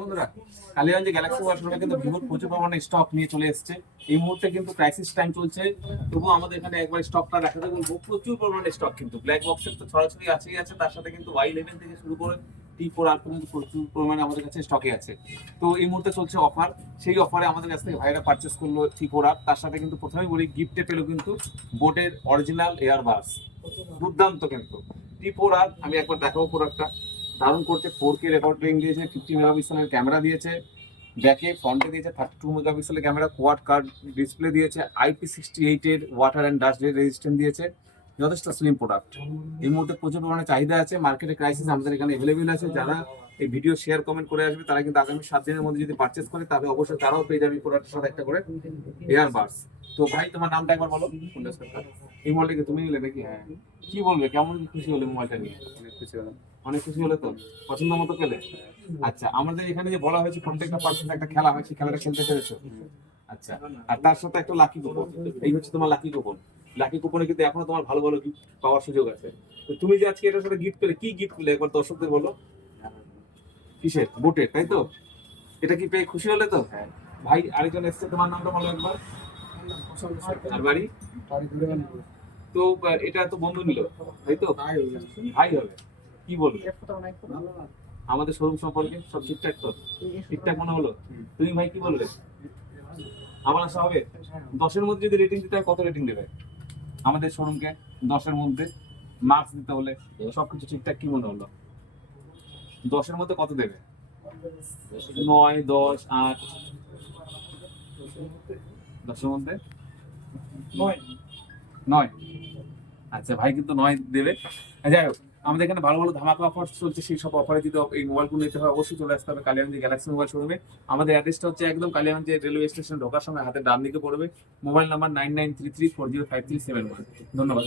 বন্ধুরা, কালিগঞ্জে গ্যালাক্সি ওয়ার্কশপে কিন্তু ভিভোর প্রচুর পরিমাণে স্টক নিয়ে চলে এসেছে। এই মুহূর্তে কিন্তু ক্রাইসিস টাইম চলছে, তবু আমাদের এখানে একবার স্টকটা দেখাতে বলবো। প্রচুর পরিমাণে স্টক কিন্তু ব্ল্যাক বক্সের তো ছড়াছড়ি আছেই আছে, তার সাথে কিন্তু Y11 থেকে শুরু করে T4 আর পর্যন্ত প্রচুর পরিমাণে আমাদের কাছে স্টকে আছে। তো এই মুহূর্তে চলছে অফার, সেই অফারে আমাদের কাছ থেকে ভাইরা পারচেস করলো T4 আর, তার সাথে কিন্তু প্রথমেই বলি গিফটে পেলো কিন্তু বোটের অরিজিনাল এয়ারবাস। দুর্দান্ত কিন্তু T4 আর, আমি একবার দেখাবো প্রোডাক্টটা। দারুণ করছে, 4K রেকর্ডিং দিয়েছে, 50 মেগাপিক্সেলের ক্যামেরা দিয়েছে, ব্যাকে ফ্রন্টে দিয়েছে 32 মেগাপিক্সেলের ক্যামেরা, কোয়াড কার্ড ডিসপ্লে দিয়েছে, IP68 এর ওয়াটার অ্যান্ড ডাস্ট রেজিস্ট্যান্ট দিয়েছে। যথেষ্ট স্লিম প্রোডাক্ট। এই মুহূর্তে প্রচুর পরিমাণে চাহিদা আছে, মার্কেটে ক্রাইসিস আমাদের এখানে অ্যাভেলেবেল আছে। যারা এই ভিডিও শেয়ার কমেন্ট করে আসবে তারা কিন্তু আগামী 7 দিনের মধ্যে যদি পারচেস করে তাহলে অবশ্যই তারাও পেয়ে যাবে প্রোডাক্টের সাথে একটা করে এয়ারবাস। তো ভাই, তোমার নামটা একবার বলো। এই মোবাইলটাকে তুমি নিলে নাকি? হ্যাঁ। কি বলবে, কেমন খুশি হলে মোবাইলটা নিয়ে? অনেক খুশি হলাম। অনেক খুশি হলে তো? পছন্দ মতো পেলে? আচ্ছা, আমাদের এখানে যে বলা হয়েছে প্রত্যেকটা পার্সেন্ট একটা খেলা হয়, সেই খেলাটা খেলতে পেরেছো? আচ্ছা, আর তার সাথে একটা লাকি কুপন। এই হচ্ছে তোমার লাকি কুপন। লাকি কুপনে কিন্তু এখনো তোমার ভালো ভালো গিফট পাওয়ার সুযোগ আছে। তো তুমি যে আজকে এটার সাথে গিফট পেলে, কি গিফট পেলে একবার দর্শকদের বলো। কিসের? বুটের, তাই তো? এটা কি পেয়ে খুশি হলে তো? ভাই আরেকজন এসছে, তোমার নামটা বলো একবার। আর বাড়ি? তো এটা তো বন্ধু নিল, তাই তো? ভাই হবে। কি বলবে আমাদের শোরুম সম্পর্কে? সব ঠিকঠাক তো? ঠিকঠাক মনে হলো? তুমি ভাই কি বললে? আবার আসা হবে? 10-এর মধ্যে যদি রেটিং দিতে হয়, কত রেটিং দেবে আমাদের শোরুমকে? 10-এর মধ্যে মার্কস দিতে হলে সবকিছু ঠিকঠাক কি মনে হলো? 10-এর মধ্যে কত দেবে? 9, 10, 8? 10-এর মধ্যে 9। আচ্ছা, ভাই কিন্তু 9 দেবে। যাই হোক, আমাদের এখানে ভালো ভালো ধামাকা অফার চলছে, সেই সব অফারে যদি এই মোবাইলগুলো নিতে হয় অবশ্যই চলে আসতে হবে কালিয়াগঞ্জ গ্যালাক্সি মোবাইল শোরুমে। আমাদের অ্যাড্রেসটা হচ্ছে একদম কালিয়াগঞ্জ রেলওয়ে স্টেশন ঢোকার সময় হাতের ডান দিকে পড়বে। Mobile number 9933405371। ধন্যবাদ।